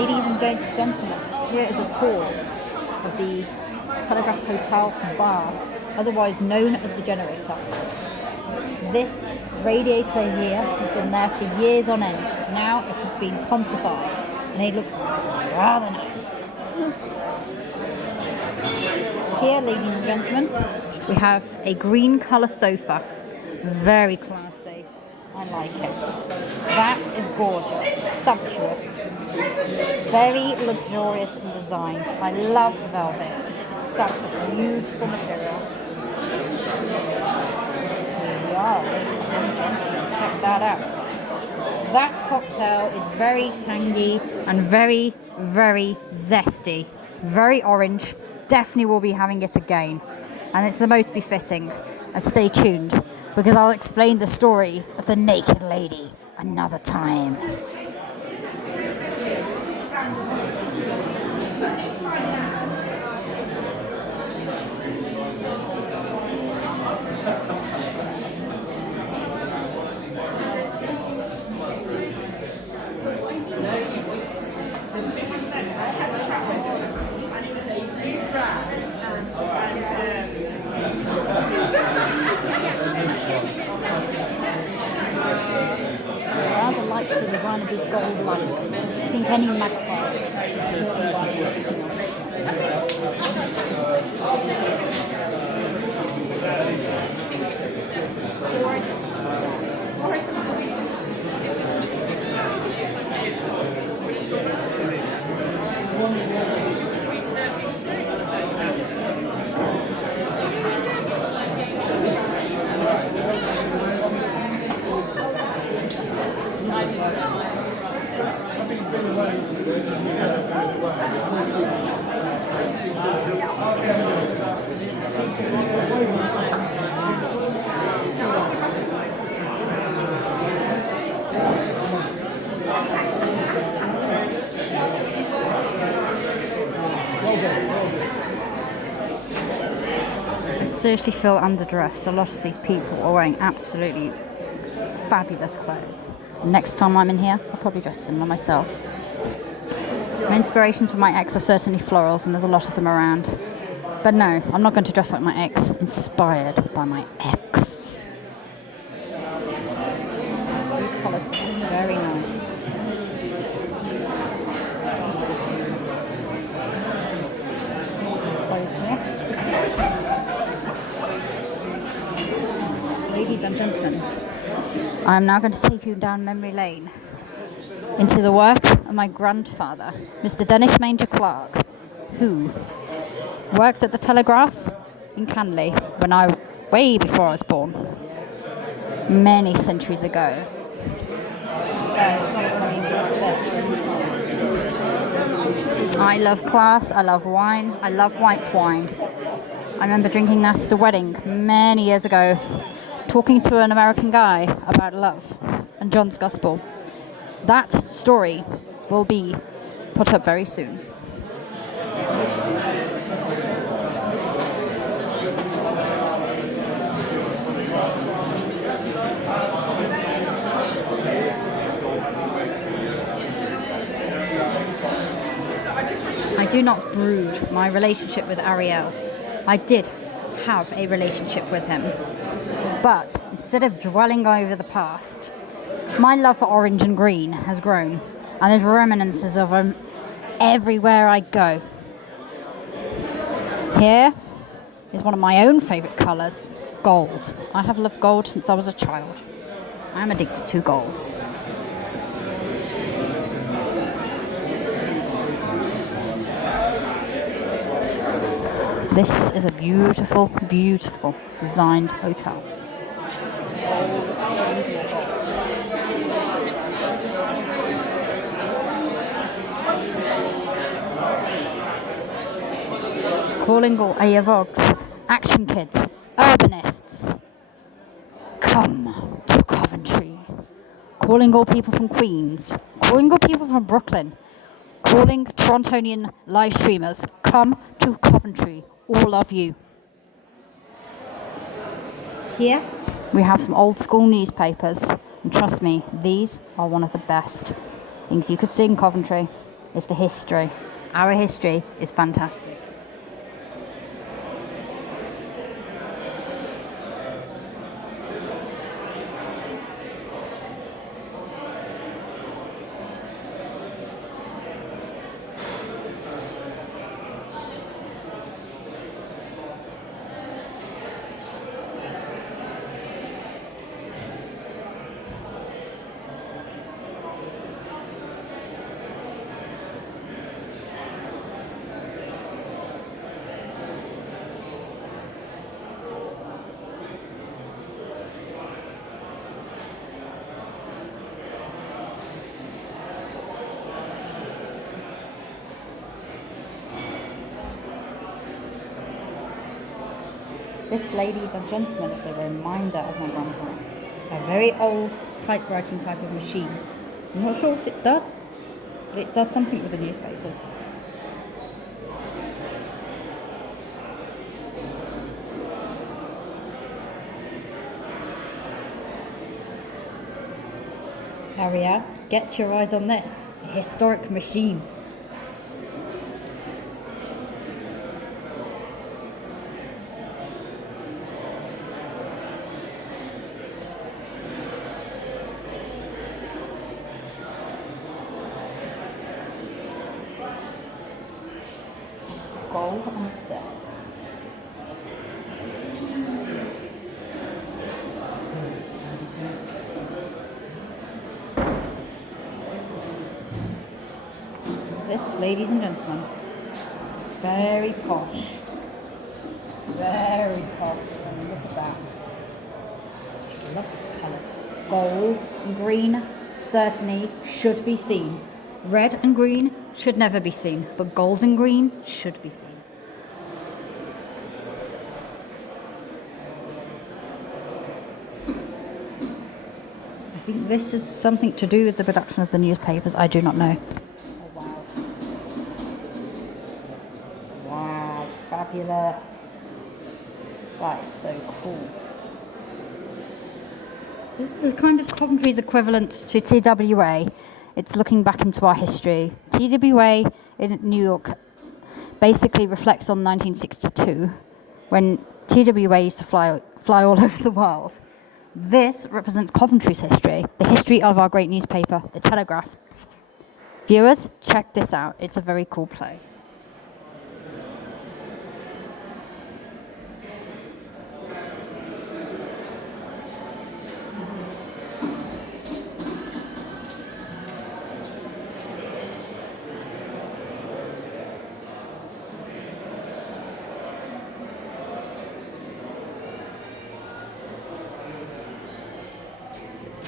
Ladies and gentlemen, here is a tour of the Telegraph Hotel Bar, otherwise known as the Generator. This radiator here has been there for years on end. Now it has been ponsified and it looks rather nice. Here, ladies and gentlemen, we have a green colour sofa. Very classy. I like it. That is gorgeous, sumptuous, very luxurious in design. I love the velvet. It is such a beautiful material. Here we are, ladies and gentlemen. Check that out. That cocktail is very tangy and very, very zesty. Very orange. Definitely will be having it again. And it's the most befitting. And stay tuned, because I'll explain the story of the naked lady another time. Rather like the design of these gold lights. I think any magpie I seriously feel underdressed. A lot of these people are wearing absolutely fabulous clothes. Next time I'm in here, I'll probably dress similar myself. My inspirations from my ex are certainly florals, and there's a lot of them around. But no, I'm not going to dress like my ex, inspired by my ex. These colours are very nice. Ladies and gentlemen, I am now going to take you down memory lane into the work of my grandfather, Mr. Dennis Manger Clark, who worked at the Telegraph in Canley way before I was born, many centuries ago. I love class, I love wine, I love white wine. I remember drinking that at a wedding many years ago, talking to an American guy about love and John's Gospel. That story will be put up very soon. I do not brood my relationship with Ariel. I did have a relationship with him. But instead of dwelling over the past, my love for orange and green has grown, and there's reminiscences of them everywhere I go. Here is one of my own favourite colours, gold. I have loved gold since I was a child. I am addicted to gold. This is a beautiful, beautiful designed hotel. Calling all AVOGs, action kids, urbanists, come to Coventry. Calling all people from Queens, calling all people from Brooklyn, calling Torontonian live streamers, come to Coventry, all of you. Here we have some old school newspapers, and trust me, these are one of the best things you could see in Coventry. It's the history. Our history is fantastic. This, ladies and gentlemen, is a reminder of my grandpa. A very old typewriting type of machine. I'm not sure what it does, but it does something with the newspapers. Harrier, get your eyes on this. A historic machine. Gold on the stairs. This, ladies and gentlemen, is very posh. Very posh. I mean, look at that. I love these colours. Gold and green certainly should be seen. Red and green should never be seen, but gold and green should be seen. I think this is something to do with the production of the newspapers. I do not know. Oh, wow. Wow, fabulous. That is so cool. This is a kind of Coventry's equivalent to TWA. It's looking back into our history. TWA in New York basically reflects on 1962, when TWA used to fly all over the world. This represents Coventry's history, the history of our great newspaper, The Telegraph. Viewers, check this out. It's a very cool place.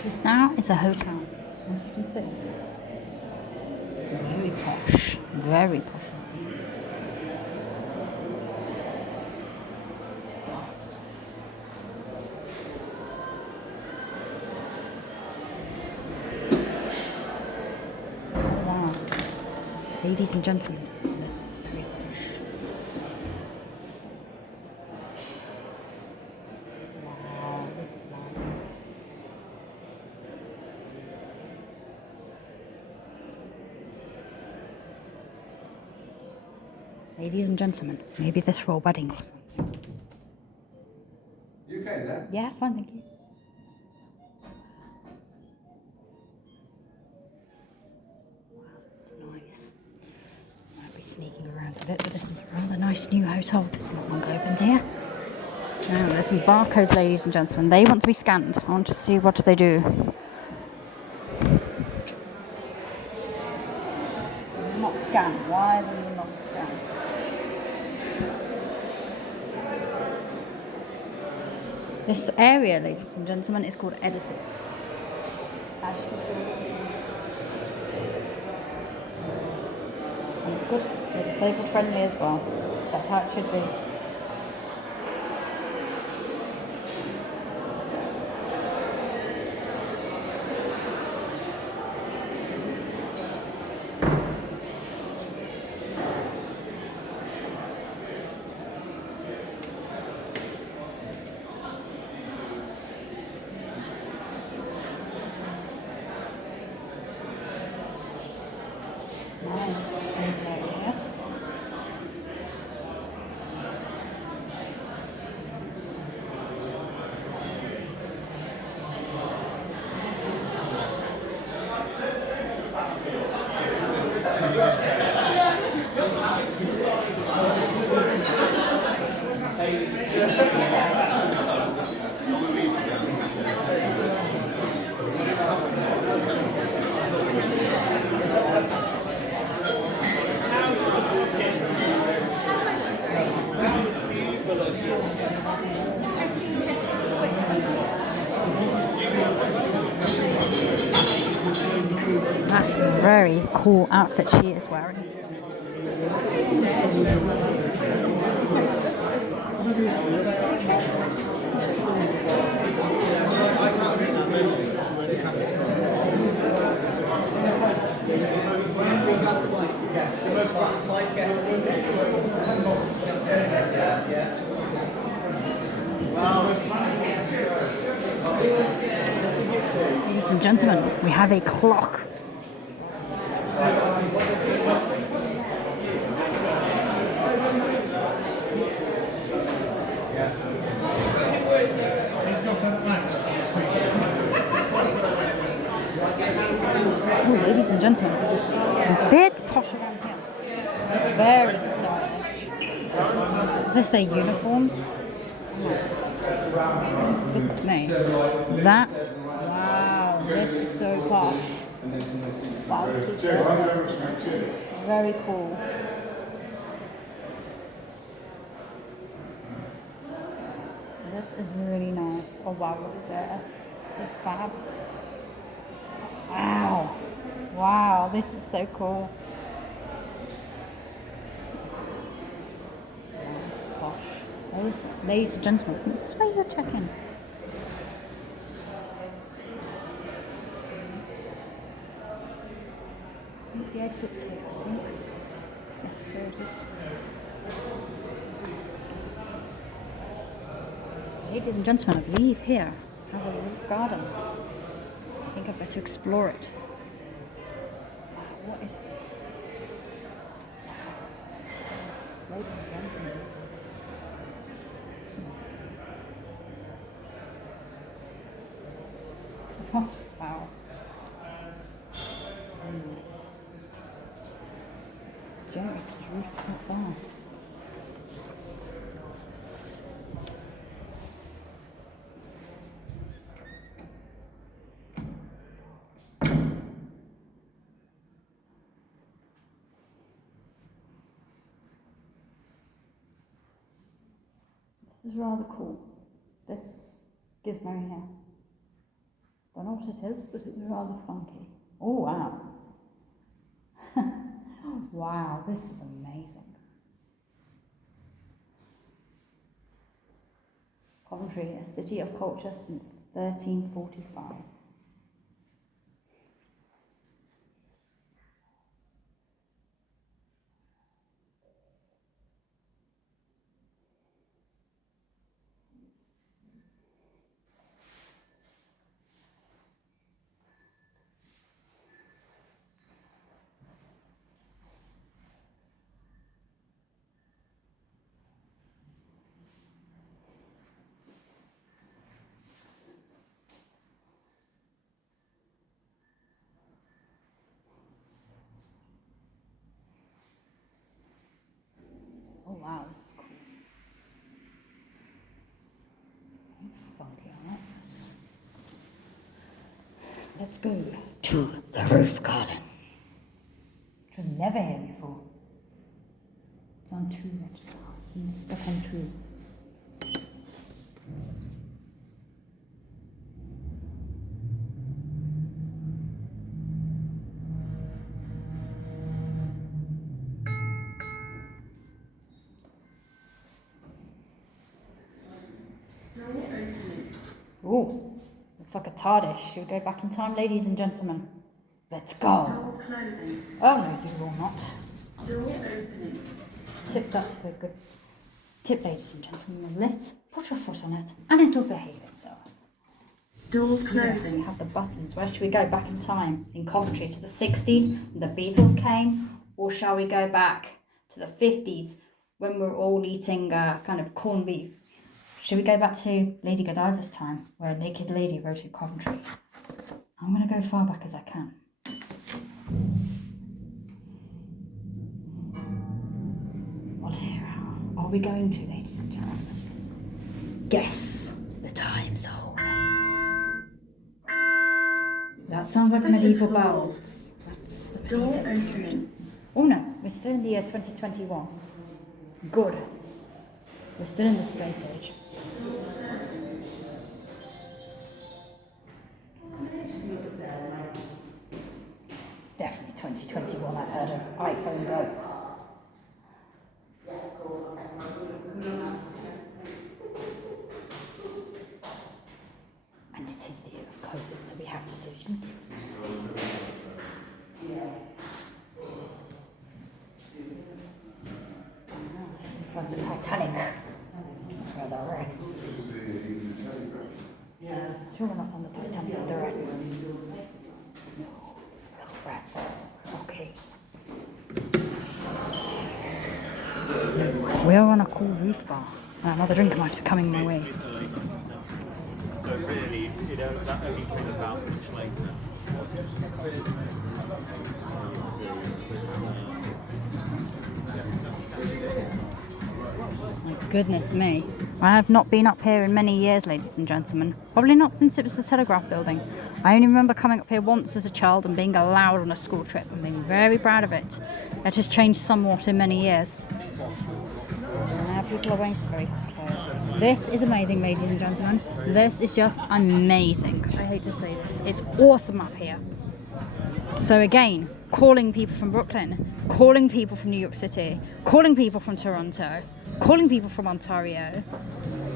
This now is a hotel, as you can see. Very posh, very posh. Stop. Wow. Ladies and gentlemen, this is very posh. Wow, this is nice. Ladies and gentlemen, maybe this for a wedding or something. You okay there? Yeah, fine, thank you. Wow, this is nice. Might be sneaking around a bit, but this is a rather nice new hotel that's not long opened here. Now, there's some barcodes, ladies and gentlemen. They want to be scanned. I want to see what they do. Not scan. Why will you not scan? This area, ladies and gentlemen, is called editors. As you can see. And it's good. They're disabled friendly as well. That's how it should be. Nice. area. That's a very cool outfit she is wearing. Ladies and gentlemen, we have a clock. Oh, ladies and gentlemen, a bit posh around here. Very stylish. Is this their uniforms? Goodness me. That, wow, this is so posh. Wow. Very cool. This is really nice. Oh wow, look at this. So fab. Wow. Wow, this is so cool. Wow, this is posh. Those, ladies and gentlemen, this is where you're checking. The exit's here, I think. Yes, there it is. Ladies and gentlemen, I believe here has a roof garden. I think I'd better explore it. Wow, what is this? Ladies and gentlemen. Oh, wow. Very nice. Generator's rooftop bar. This is rather cool. This gizmo here. Don't know what it is, but it's rather funky. Oh wow. Wow, this is amazing. Coventry, a city of culture since 1345. Oh wow, this is cool. Funky, I like this. Let's go to the roof garden, which was never here before. It's on 2 right now. It's stuck on 2. Oh, looks like a TARDIS. Should we go back in time, ladies and gentlemen? Let's go. Door closing. Oh no, you will not. Door opening. Tip, that's a good tip, ladies and gentlemen. Let's put your foot on it and it'll behave itself. Door Yeah, closing. we have the buttons. Where should we go back in time? In Coventry to the 60s, when the Beatles came, Or shall we go back to the 50s when we're all eating kind of corned beef? Should we go back to Lady Godiva's time where a naked lady rode in Coventry? I'm going to go far back as I can. What era are we going to, ladies and gentlemen? Guess the time zone. That sounds like medieval bells. That's the Door medieval. opening. Oh no, we're still in the year 2021. Good. We're still in the space age. Definitely 2021, I heard of iPhone Go. And it is the year of COVID, so we have to social distance. It's like the Titanic. Where the Reds. Sure, we're not on the Titanic with the Reds. No, the Reds. Okay. We are on a cool roof bar. And another drink might be coming my way. So really, that only came about much later. My goodness me. I have not been up here in many years, ladies and gentlemen. Probably not since it was the Telegraph Building. I only remember coming up here once as a child and being allowed on a school trip and being very proud of it. It has changed somewhat in many years. And now people are wearing very hot clothes. This is amazing, ladies and gentlemen. This is just amazing. I hate to say this. It's awesome up here. So again, calling people from Brooklyn, calling people from New York City, calling people from Toronto, calling people from Ontario,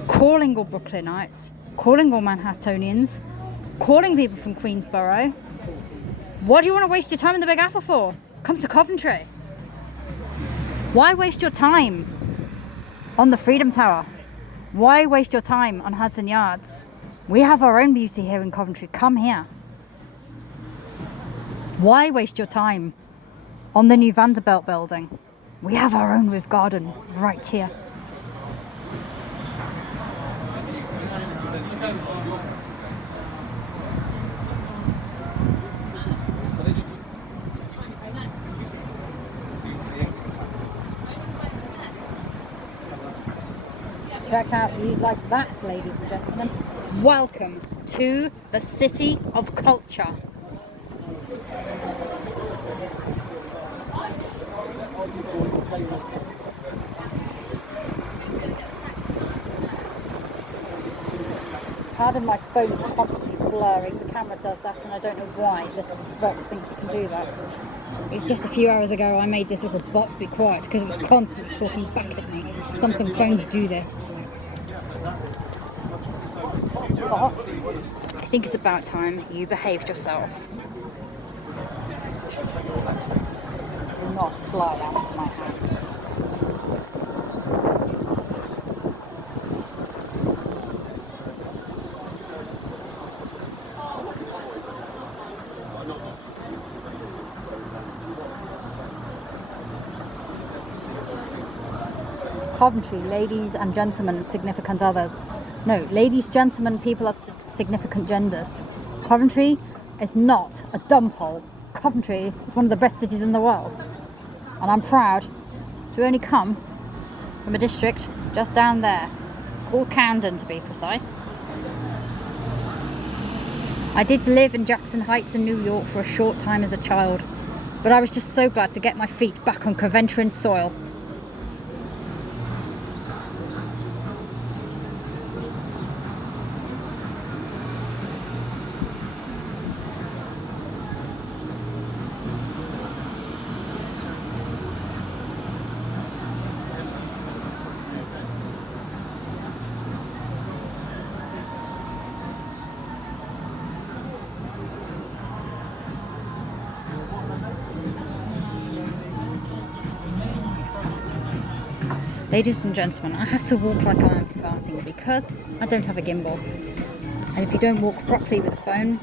calling all Brooklynites, calling all Manhattanians, calling people from Queensborough. What do you want to waste your time in the Big Apple for? Come to Coventry. Why waste your time on the Freedom Tower? Why waste your time on Hudson Yards? We have our own beauty here in Coventry. Come here. Why waste your time on the new Vanderbilt building? We have our own roof garden right here. Check out views like that, ladies and gentlemen. Welcome to the City of Culture. Pardon my phone constantly blurring. The camera does that, and I don't know why this little box thinks it can do that. It's just a few hours ago I made this little box be quiet because it was constantly talking back at me. Samsung phones do this. But I think it's about time you behaved yourself. Do not slide out of my hand. Coventry, ladies and gentlemen, significant others. No, ladies, gentlemen, people of significant genders. Coventry is not a dumb hole. Coventry is one of the best cities in the world. And I'm proud to only come from a district just down there, called Camden to be precise. I did live in Jackson Heights in New York for a short time as a child, but I was just so glad to get my feet back on Coventry soil. Ladies and gentlemen, I have to walk like I'm farting because I don't have a gimbal. And if you don't walk properly with the phone,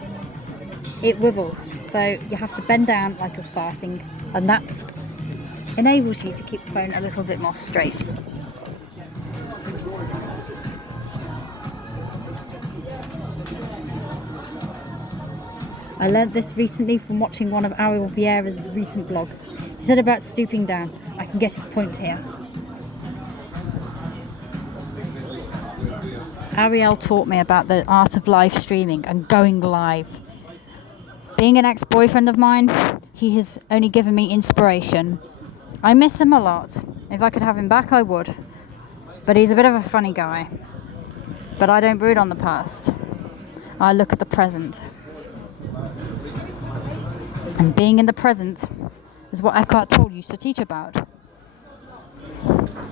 it wibbles. So you have to bend down like you're farting, and that's enables you to keep the phone a little bit more straight. I learnt this recently from watching one of Ariel Vieira's recent vlogs. He said about stooping down. I can get his point here. Ariel taught me about the art of live streaming and going live. Being an ex-boyfriend of mine, he has only given me inspiration. I miss him a lot. If I could have him back, I would. But he's a bit of a funny guy. But I don't brood on the past. I look at the present. And being in the present is what Eckhart Tolle used to teach about.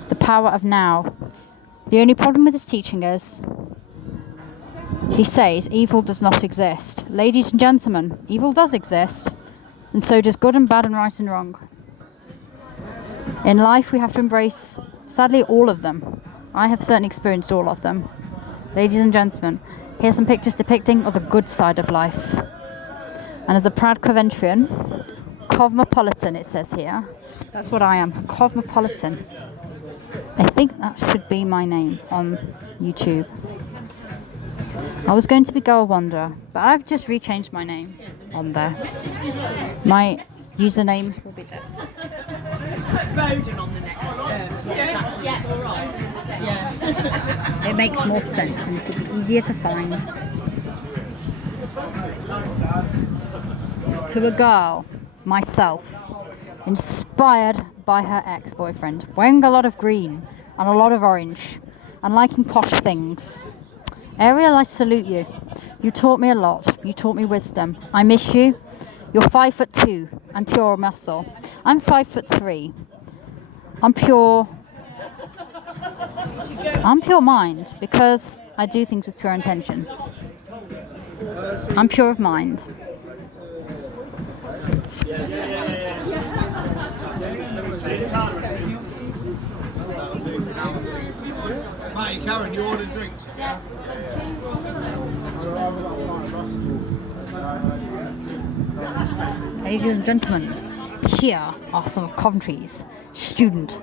The power of now. The only problem with his teaching is, he says evil does not exist. Ladies and gentlemen, evil does exist. And so does good and bad and right and wrong. In life we have to embrace, sadly, all of them. I have certainly experienced all of them. Ladies and gentlemen, here's some pictures depicting of the good side of life. And as a proud Coventrian, cosmopolitan it says here. That's what I am, cosmopolitan. I think that should be my name on YouTube. I was going to be Girl Wanderer, but I've just rechanged my name on there. My username will be this. Let's put Roden on the next. Yeah, all right. Yeah. It makes more sense and it'll be easier to find. To a girl, myself, inspired by her ex-boyfriend, wearing a lot of green and a lot of orange and liking posh things. Ariel, I salute you. You taught me a lot. You taught me wisdom. I miss you. You're 5'2" and pure muscle. I'm 5'3". I'm pure mind because I do things with pure intention. I'm pure of mind. Mate, Karen, you ordered drinks? Yeah. Ladies and gentlemen, here are some of Coventry's student,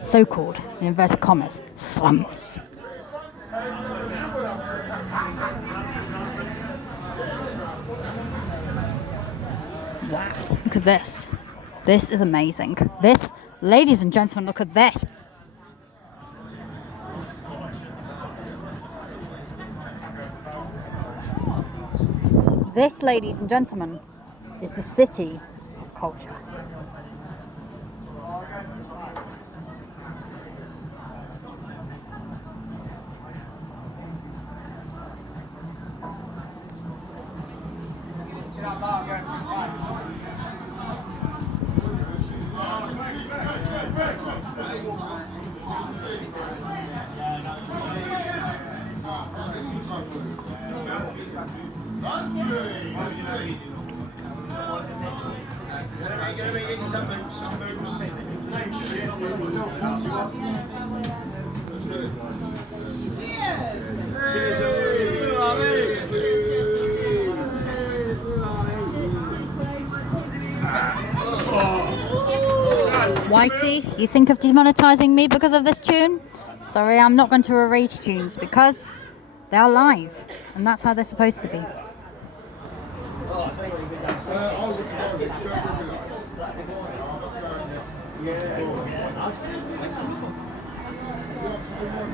so-called, in inverted commas, slums. Wow, look at this. This is amazing. This, ladies and gentlemen, look at this. This, ladies and gentlemen, is the city of culture. Whitey, you think of demonetizing me because of this tune? Sorry, I'm not going to erase tunes because they are live and that's how they're supposed to be.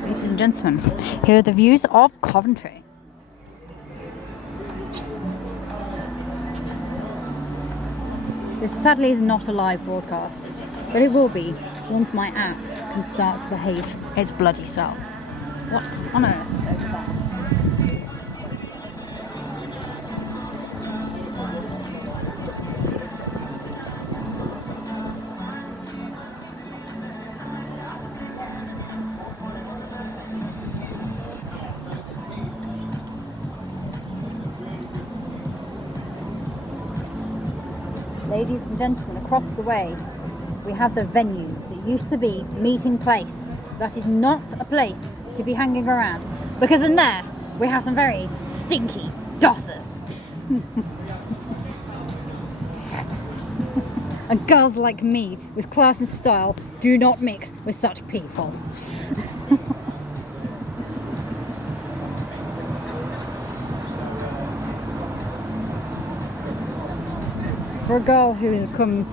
Ladies and gentlemen, here are the views of Coventry. This sadly is not a live broadcast, but it will be once my app can start to behave its bloody self. What on earth is that? Ladies and gentlemen, across the way we have the venue that used to be meeting place. That is not a place to be hanging around because in there we have some very stinky dossers. And girls like me, with class and style, do not mix with such people. For a girl who has come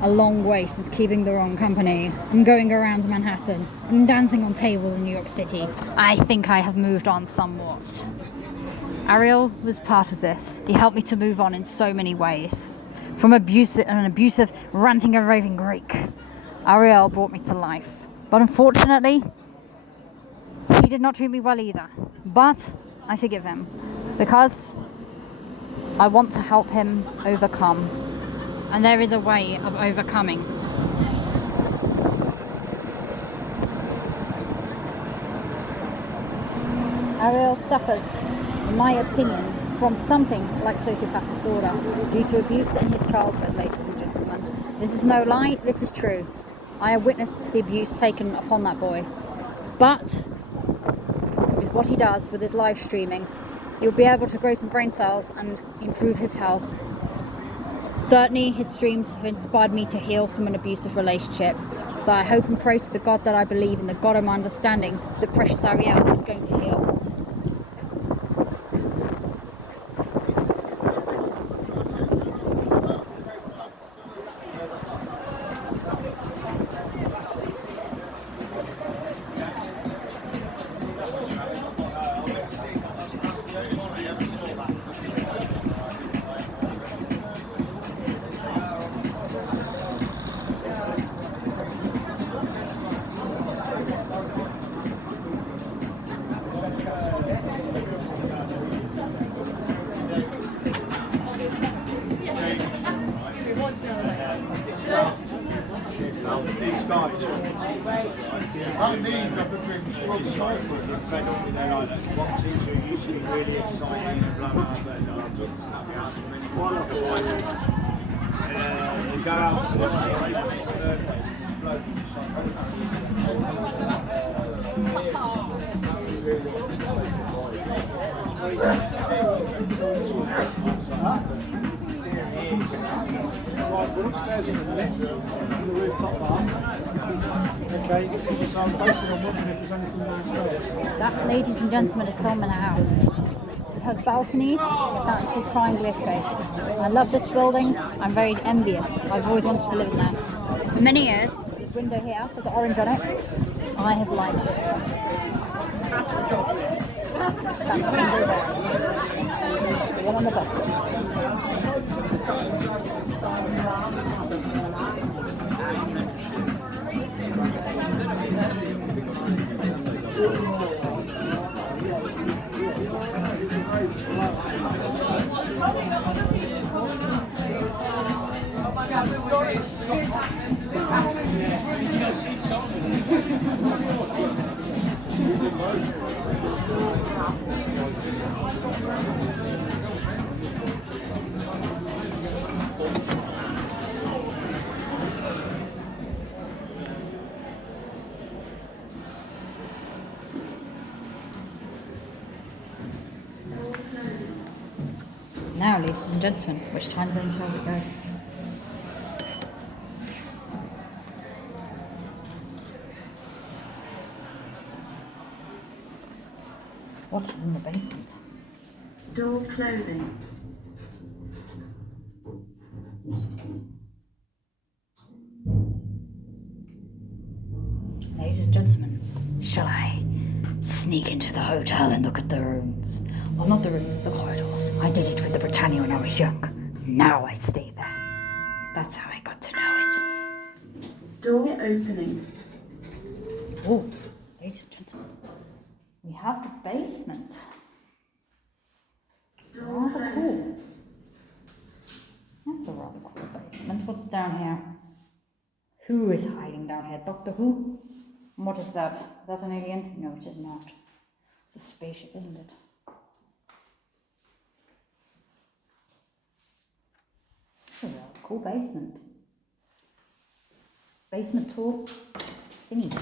a long way since keeping the wrong company and going around Manhattan and dancing on tables in New York City, I think I have moved on somewhat. Ariel was part of this. He helped me to move on in so many ways. From an abusive, ranting and raving Greek, Ariel brought me to life. But unfortunately, he did not treat me well either. But I forgive him because I want to help him overcome. And there is a way of overcoming. Ariel suffers, in my opinion, from something like sociopath disorder due to abuse in his childhood, ladies and gentlemen. This is no lie, this is true. I have witnessed the abuse taken upon that boy. But with what he does with his live streaming, he'll be able to grow some brain cells and improve his health. Certainly his streams have inspired me to heal from an abusive relationship. So I hope and pray to the God that I believe in, the God of my understanding, that precious Ariel is going to heal. These guys, that means I've been fed up with their island. One teams who used to be really exciting and blah blah blah, but I'm just happy out from anyone of the and go out for the Right, we're upstairs in the minute, in the rooftop bar. Okay, so I'm basically wondering if there's anything downstairs. That, ladies and gentlemen, is home in a house. It has balconies, it's actually triangular shape. I love this building, I'm very envious. I've always wanted to live in there. For many years, this window here with the orange on it, I have liked it. That window there. The one on the bottom. Now, ladies and gentlemen, which time zone shall we go? What is in the basement? Door closing. Ladies and gentlemen, shall I sneak into the hotel and look at the rooms? Well, not the rooms, the corridors. I did it with the Britannia when I was young. Now I stay there. That's how I got to know it. Door opening. Oh, ladies and gentlemen, we have the basement. Door Rather closing. cool. That's a rather cool basement. What's down here? Who is hiding down here? Doctor Who? And what is that? Is that an alien? No, it is not. It's a spaceship, isn't it? It's a rather cool basement. Basement tour. Finito.